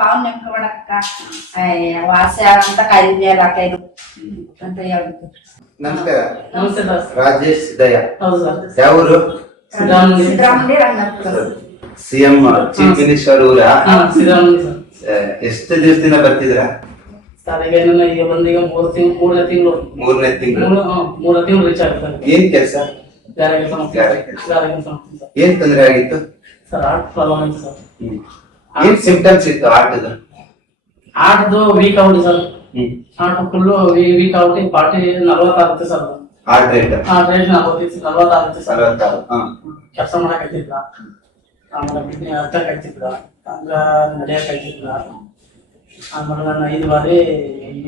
ಭಾವನೆ ನೆಮ್ಕೊಳಕ್ಕ ವಾಸ್ಯ ಅಂತ ಕಾಯಿದ್ಯಾರ ಇದು ಅಂತ ಹೇಳ್ಬಿಟ್ಟು. ನಮಸ್ಕಾರ. ನಮಸ್ತೆ ರಾಜೇಶ್ ಸಿದ್ದಯ್ಯ. ಹೌದು sir ಯಾವೂರು Siddaramaiah. Siddaramaiah Ranganathpura. CM chief minister ಊರ? ಹಾ ಸಿದ್ದರಾಮಯ್ಯ ಸರ್. ಎಷ್ಟು ದಿವಸದಿಂದ ಬರ್ತಿದ್ರ ಸರ್ ಈಗ ನನ್ನ ಈಗ ಬಂದೀಗ ಮೂರು ತಿಂಗಳು ಮೂರನೇ ತಿಂಗಳು. ಮೂರನೇ ತಿಂಗಳು. ಮೂರು ಹಾ, ಮೂರನೇ ತಿಂಗಳು ರೀಚ್ ಆಗ್ತಾರೆ ಏನ್ ಕೆಲಸ? ಸರ್. ಏನ್ ತೊಂದ್ರೆ ಆಗಿತ್ತು? Sir heart problem sir. ಏನ್ ಸಿಂಪ್ಟಮ್ಸ್ ಇತ್ತು ಆಟದ? ಆಟದ ವೀಕ್ ಔಟ್ ಸರ್ ಆಟ ಫುಲ್ ವೀಕ್ ಔಟ್ ಪಾರ್ಟಿ ನಲ್ವತ್ತಾಗುತ್ತೆ ಸರ್ ಹಾರ್ಟ್ ರೇಟ್ ಆ ರೇಟ್ ನಲ್ವತ್ತೈದು ನಲ್ವತ್ತಾಗುತ್ತೆ ಸರ್ ಅರವತ್ತಾರು ಹಾ. ಕೆಲಸ ಮಾಡಕ್ಕಾಯ್ತಿಲ್ಲ ಆಮೇಲೆ ಆಮೇಲೆ ನಾನು ಐದು ಬಾರಿ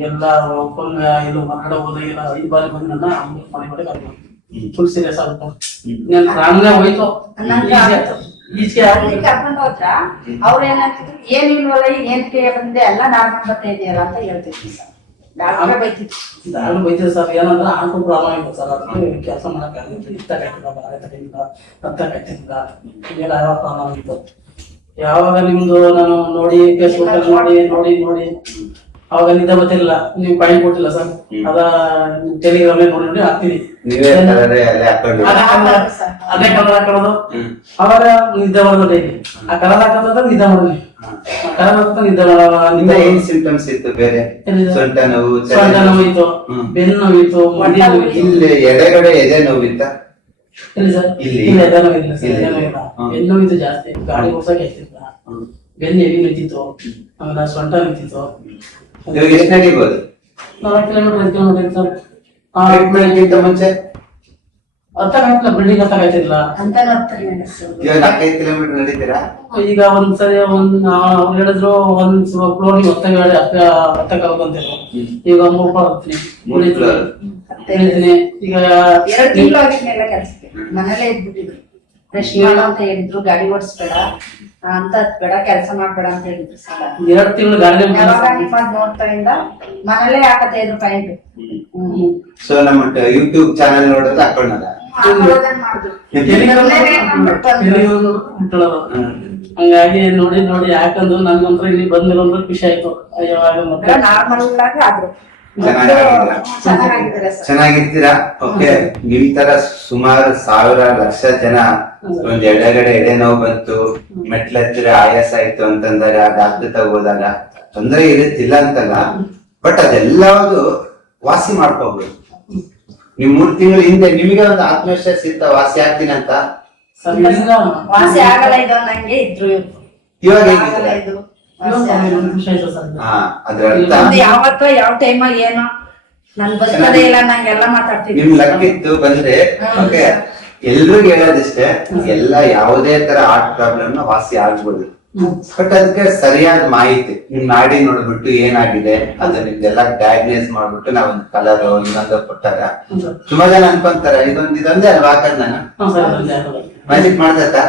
ಎಲ್ಲ ಓಪನ್ ಇದು ಹೊರಗಡೆ ಹೋದಾಗೆಲ್ಲ ಐದು ಬಾರಿ ಬಂದು ನನ್ನ ಕಡೆ ಕರ್ಕೊಂಡು ಫುಲ್ ಸೀರಿಯಸ್ ಆಗುತ್ತೆ ನನ್ ಹೋಯ್ತು. ಅಲ್ಲಿ ಕರ್ಕೊಂಡು ಹೋದ್ರ ಅವ್ರ ಏನಾಗ್ತಿದ್ರು ಏನಿಲ್ವಲ್ಲ ಏನಕ್ಕೆ ಬಂದೆ ಎಲ್ಲ ನಾರ್ಮಲ್ ಬರ್ತಾ ಇದೆಯಲ್ಲ ಅಂತ ಹೇಳ್ತಿದ್ವಿ ಸರ್. ಡಾಕ್ಟರ್ ಬೈತಿದ್ರು ನಾನು ಬೈತಿದ್ದೆ ಸರ್. ಏನಂದ್ರೆ ಪ್ರಾಬ್ಲಮ್ ಇತ್ತು ಸರ್. ಅದಕ್ಕೆ ಕೆಲಸ ಮಾಡಕ್ಕಾಗಿತ್ತು ಇತ್ತ ಕಟ್ಟಿಲ್ಲ ಬಾಳೆ ತಗೊಂಡಿಲ್ಲ ರಕ್ತ ಕಟ್ಟಿಲ್ಲ ಹೀಗೆಲ್ಲ ಯಾವ ಪ್ರಾಬ್ಲಮ್ ಇತ್ತು ಯಾವಾಗ ನಿಮ್ದು ನಾನು ನೋಡಿ ಫೇಸ್ಬುಕ್ ಅಲ್ಲಿ ನೋಡಿ ನೋಡಿ ನೋಡಿ. ಅವಾಗ ನಿದ್ದೆ ಬರ್ತಿಲ್ಲ ನೀವು ಪಾಯಿಂಟ್ ಕೊಟ್ಟಿಲ್ಲ ಸರ್. ಅದ ಟೆಲಿಗ್ರಾಮೇ ನೋಡಿ ನೋಡಿ ಹಾಕ್ತೀನಿ ನೀವೇ ಕಲರೇ ಅಲ್ಲೇ ಹಾಕೊಂಡು ಕಲರ್ ಹಾಕೊಳ್ಳೋದು. ಅವಾಗ ನಿದ್ದೆ ಮಾಡೋದು ಆ ಕಲರ್ ಹಾಕೋದ್ರೆ ನಿದ್ದೆ ಮಾಡೋದು ಕಲರ್ ಹಾಕೋದು ನಿದ್ದೆ ಮಾಡೋ ಏನ್ ಸಿಂಪ್ಟಮ್ಸ್ ಇತ್ತು ಬೇರೆ? ಸೊಂಟ ನೋವು ನೋವು. ಬೆನ್ನು ಮಂಡಿ ಇಲ್ಲಿ ಎಡೆಗಡೆ ಎದೆ ಇಲ್ಲ ಸರ್? ಇಲ್ಲಿ? ಇಲ್ಲ ಸರ್. ಬೆನ್ನು ಜಾಸ್ತಿ. ಗಾಡಿ ಓಡ್ಸಕ್ಕೆ. ಬೆನ್ನು ಹೆವಿ ನಿಂತಿತ್ತು ಆಮೇಲೆ ಸೊಂಟ ನಿಂತಿತ್ತು ಇವಾಗ ಎಷ್ಟು ನಡೀಬಹುದು ನಾಲ್ಕು ಕಿಲೋಮೀಟರ್ ಐದು ಕಿಲೋಮೀಟರ್ ಸರ್. ಟ್ರೀಟ್ಮೆಂಟ್ಗಿಂತ ಮುಂಚೆ ಹತ್ತಕ್ಕಾಯ್ತಿಲ್ಲ ಬಿಲ್ಡಿಂಗ್ ಹತ್ತಕ್ಕಾಯ್ತಿಲ್ಲ ಅಂತ ನೋಡ್ತಾರೆ ಈಗ ಇವಾಗ ನಾಲ್ಕೈದು ಕಿಲೋಮೀಟರ್ ನಡೀತೀರಾ? ಈಗ ಒಂದ್ಸರಿ ಒಂದ್ ಅವ್ರು ಹೇಳಿದ್ರು ಒಂದ್ ಫ್ಲೋರ್ ಹತ್ತ ಗಾಡಿ ಹತ್ತ ಹತ್ತಕ್ಕಾಗಂತೇಳಿ ಈಗ ಮೂರ್ ಫ್ಲೋರ್ ಹತ್ತೀನಿ ಮೂರ್ floor. ಈಗ ಎರಡ್ ತಿಂಗಳು ಕೆಲ್ಸಕ್ಕೆ. ಮನೇಲೆ ಇದ್ಬಿಟ್ಟಿದ್ರು. ರೆಸ್ಟ್ ಮಾಡು ಅಂತ ಹೇಳಿದ್ರು. ಗಾಡಿ ಓಡಿಸ್ಬೇಡ. ಅಂತ ಬೇಡ ಕೆಲಸ ಮಾಡ್ಬೇಡ ಅಂತ ಹೇಳಿದ್ರು ಸರ್ ಎರಡ್ ತಿಂಗಳು ಗಾಡಿ ಯಾವಾಗ ನಿಮ್ಮದ್ ನೋಡ್ತಾಯಿಂದ ಮನೇಲೆ ಹಾಕತ್ತೆ ಇದ್ರು ಸೊ ನಮ್ಮ ಯೂಟ್ಯೂಬ್ ಚಾನೆಲ್ ನೋಡಿದ್ರೆ ಹಾಕೊಳ್ಳೋದನ್ನ ಮಾಡಿದ್ರು ಹಂಗಾಗಿ ನೋಡಿ ನೋಡಿ ಯಾಕಂದ್ರೆ ನನ್ಗಂತ್ರ ಇಲ್ಲಿ ಬಂದಿರೋ ಖುಷಿ ಆಯ್ತು. ಅಯ್ಯೋ ಆಗ ಮತ್ತೆ. ನಾರ್ಮಲ್ ಆಗಿ ಆದ್ರು. ಚೆನ್ನಾಗಿದ್ದೀರಾ? ಚೆನ್ನಾಗಿದ್ದಾರೆ? ಸರ್ ಚೆನ್ನಾಗಿರ್ತೀರಾ ಓಕೆ ನಿಮ್ ತರ ಸುಮಾರು ಸಾವಿರ ಲಕ್ಷ ಜನ ಒಂದ್ ಎಡೆಗಡೆ ಎಡೆ ನೋವು ಬಂತು. ಮೆಟ್ಲ ಹತ್ತಿರ ಆಯಾಸ ಆಯ್ತು ಅಂತಂದಾಗ ಡಾಕ್ಟರ್ ತಗೋದಾಗ ತೊಂದರೆ ಇರುತ್ತಿಲ್ಲ ಅಂತಲ್ಲ. ಬಟ್ ಅದೆಲ್ಲವುದು ವಾಸಿ ಮಾಡ್ಕೋಬಹುದು ನೀವು ಮೂರ್ ತಿಂಗಳ ಹಿಂದೆ ನಿಮಗೆ ಒಂದು ಆತ್ಮವಿಶ್ವಾಸ ಇತ್ತ ವಾಸಿ ಆಗ್ತೀನಿ ಅಂತ? ವಾಸಿ ಆಗಲ್ಲ ಇದು ನಂಗೆ ಇದ್ರು. ಇವಾಗ ಖುಷಿ ಹಾ ಅದ್ರ ಅರ್ಥ. ಒಂದು ಯಾವ ಟೈಮ್ ಏನೋ. ನನ್ ಬರ್ತದೆ ಇಲ್ಲ ನಂಗೆಲ್ಲ ಮಾತಾಡ್ತಿದ್ವಿ ನಿಮ್ ಲಕ್ ಇತ್ತು ಬಂದ್ರೆ ಓಕೆ ಎಲ್ರಿಗೂ ಹೇಳೋದಿಷ್ಟೇ ಎಲ್ಲ ಯಾವುದೇ ತರ ಹಾರ್ಟ್ ಪ್ರಾಬ್ಲಮ್ ವಾಸಿ ಆಗ್ಬೋದು. ಬಟ್ ಅದಕ್ಕೆ ಸರಿಯಾದ ಮಾಹಿತಿ ನಿಮ್ ನಾಡಿ ನೋಡ್ಬಿಟ್ಟು ಏನಾಗಿದೆ ಅದು ನಿಮ್ದೆಲ್ಲ ಡಯಾಗ್ನೈಸ್ ಮಾಡ್ಬಿಟ್ಟು ನಾವೊಂದು ಕಲರ್ ಇನ್ನೊಂದು ಕೊಟ್ಟಾಗ ತುಂಬಾ ಜನ ಅನ್ಕೊಂತಾರ ಇದೊಂದ್ ಇದೊಂದೇ ಅಲ್ವಾ ಹಾಕದ್ ನಾನು. ಮ್ಯಾಜಿಕ್ ಮಾಡ್ತಾ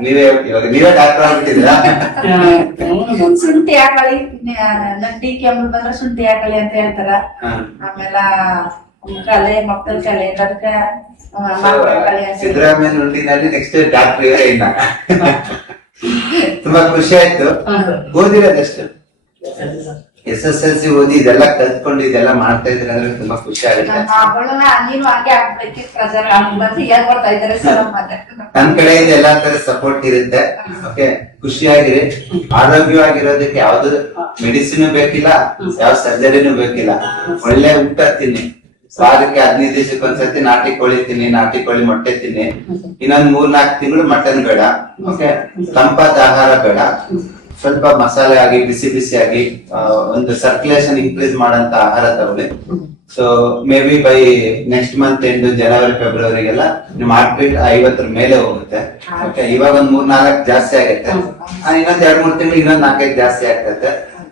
ನೀವೇ ಇವಾಗ ನೀವೇ ಡಾಕ್ಟರ್ ಆಗ್ಬಿಟ್ಟಿದ್ರಾ ಶುಂಠಿ ಹಾಕಳಿ ನಟ್ಟಿ ಕೆಮ್ಮು ಬಂದ್ರೆ ಶುಂಠಿ ಹಾಕಳಿ ಅಂತ ಹೇಳ್ತಾರ. ಆಮೇಲೆ ಕಲೆ ಮಕ್ಕಳ ಕಲೆ ಸಿದ್ದರಾಮಯ್ಯ ನುಡಿನಲ್ಲಿ ನೆಕ್ಸ್ಟ್ ಡಾಕ್ಟರ್ ಇವರೇ ಇನ್ನ. ತುಂಬಾ ಖುಷಿ ಆಯ್ತು. ಓದಿರೋದಷ್ಟು? S S L C. ಓದಿ ಇದೆಲ್ಲ ಕಲ್ತ್ಕೊಂಡು ಇದೆಲ್ಲ ಮಾಡ್ತಾ ಇದ್ರೆ ಅಂದ್ರೆ ತುಂಬಾ ಖುಷಿ ಆಗುತ್ತೆ. ನನ್ ಕಡೆಯಿಂದ ಎಲ್ಲಾ ತರ ಸಪೋರ್ಟ್ ಇರುತ್ತೆ. ಓಕೆ ಖುಷಿಯಾಗಿರಿ. ಆರೋಗ್ಯವಾಗಿರೋದಕ್ಕೆ ಯಾವ್ದು ಮೆಡಿಸಿನ್ ಬೇಕಿಲ್ಲ ಯಾವ ಸರ್ಜರಿನೂ ಬೇಕಿಲ್ಲ. ಒಳ್ಳೆ ಊಟ ತಿನ್ನಿ. ವಾರಕ್ಕೆ ಹದಿನೈದು ದಿವಸಕ್ಕೆ ಒಂದ್ಸತಿ ನಾಟಿ ಕೋಳಿ ತಿನ್ನಿ ನಾಟಿ ಕೋಳಿ ಮೊಟ್ಟೆ ತಿನ್ನಿ. ಇನ್ನೊಂದ್ ಮೂರ್ ನಾಲ್ಕು ತಿಂಗಳು ಮಟನ್ ಬೇಡ. ಓಕೆ ತಂಪಾದ ಆಹಾರ ಬೇಡ. ಸ್ವಲ್ಪ ಮಸಾಲೆ ಆಗಿ ಬಿಸಿ ಬಿಸಿ ಆಗಿ ಒಂದು ಸರ್ಕ್ಯುಲೇಷನ್ ಇನ್ಕ್ರೀಸ್ ಮಾಡಂತ ಆಹಾರ ತಗೊಳ್ಳಿ. So maybe by next month end ಜನವರಿ ಫೆಬ್ರವರಿಗೆಲ್ಲ ನಿಮ್ ಹಾರ್ಟ್ ಬೀಟ್ ಐವತ್ತರ ಮೇಲೆ ಹೋಗುತ್ತೆ. ಓಕೆ ಇವಾಗ ಒಂದ್ ಮೂರ್ ನಾಲ್ಕು ಜಾಸ್ತಿ ಆಗುತ್ತೆ. ಆ, ಇನ್ನೊಂದ್ ಎರಡ್ ಮೂರ್ ತಿಂಗಳು ಇನ್ನೊಂದ್ ನಾಲ್ಕೈದು ಜಾಸ್ತಿ ಆಗ್ತೈತೆ.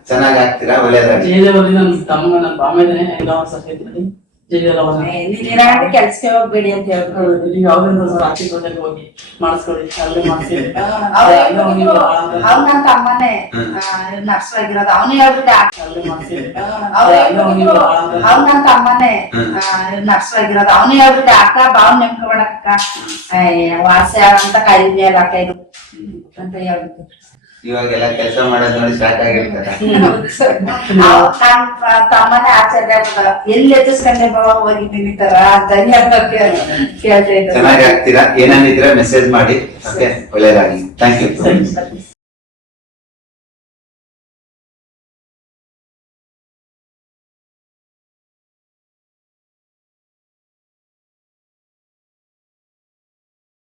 ಚೆನ್ನಾಗಿ ಆಗ್ತೀರಾ ಒಳ್ಳೇದಾಗಿ ನೀನ್ ಏನಾಗಂటే ಕೆಲ್ಸಕ್ಕೆ ಹೋಗ್ಬೇಡಿ ಅಂತ ಆರ್ಥಿಕ ಜೊತೆಗೆ ಹೋಗಿ ಮಾಡಿಸ್ಕೊಳ್ಳಿ ಅಲ್ಲೇ ಮಾಡಿಸಿ. ಅವ್ನ ನನ್ನ ತಮ್ಮನೇ ನರ್ಸ್ ಆಗಿರೋದು ಅವನು ಹೇಳ್ಬಿಟ್ಟೆ ಅಲ್ಲೇ ಮಾಡಿಸಿ. ಅವ್ನ ನನ್ನ ತಮ್ಮನೇ ನರ್ಸ್ ಆಗಿರೋದು ಅವನು ಹೇಳ್ಬಿಟ್ಟೆ ಅಕ್ಕ ಬಾವ್ ನೆಮ್ಕೊಬೇಡಕ್ಕ ವಾಸ ಅಂತ ಕೈ ಮೇಲೆ ಅಕ್ಕ ಇದು ಅಂತ ಹೇಳ್ಬಿಟ್ಟು. ಇವಾಗೆಲ್ಲ ಕೆಲಸ ಮಾಡೋದ್ ನೋಡಿ ನನ್ ತಮ್ಮನೇ ಆಚಾರ್ಯ. ಎಲ್ಲಿ ಎತ್ತಿಸ್ಕೊಂಡೆ ಬಾವ ಹೋಗಿ ನಿಂತಾರ ಅಂತ ಕೇಳ್ತಾ ಚೆನ್ನಾಗಿ ಆಗ್ತೀರಾ? ಏನನ್ನಿದ್ರೆ ಮೆಸೇಜ್ ಮಾಡಿ. ಓಕೆ ಒಳ್ಳೇದಾಗಿ ಥ್ಯಾಂಕ್ ಯು